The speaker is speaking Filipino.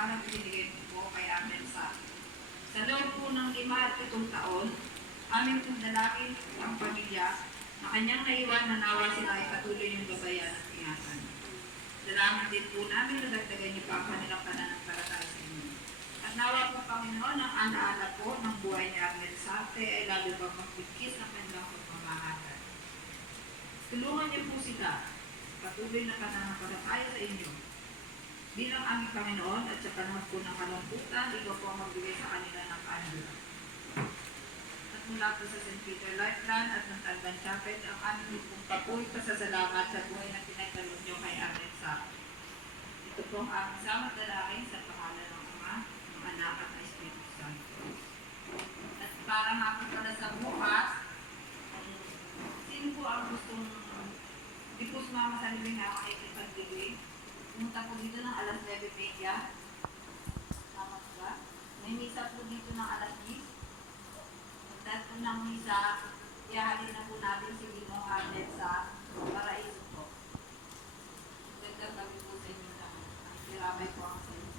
parang binigay po kay Amen sa loob po ng 5 at 7 taon, aming pong dalangin ang pamilya na kanyang naiwan na nawa sila ay patuloy yung gabayan at ingatan. Dalangin din po namin na dagdagan niyo pa ang kanilang pananampalataya sa inyo. At nawa po, Panginoon, ang alaala po ng buhay ni Amen Sate ay lalo bang magbigkis ng kanilang pagmamahalan. Tulungan niyo po sila, patuloy na pananampalataya sa inyo. Bilang aming Panginoon at sa panahon po ng kalungkutan, ikaw po ang magbigay sa kanila ng kanila. At mula po sa St. Peter Lifeline at ng Talban Chapel, ang aming pong kapoy pasasalamat sa buhay na pinagdalon niyo kay Amen Sate. Ito po ang aming samang dalangin sa pangalan ng Ama, ng Anak at ng Espiritu Santo. At para nga po pala sa bukas, sino po ang gustong di po sumama sa libing na makikipag-libing? Pumunta po dito ng alas 9:30. Tama po ba? May misa po dito ng alas 10. Pagkat po ng misa, ihahalin na po natin si Ginong Arnett sa Paraiso po. Ganda kami po sa inyo na. Ang kirabay po ang sa inyo.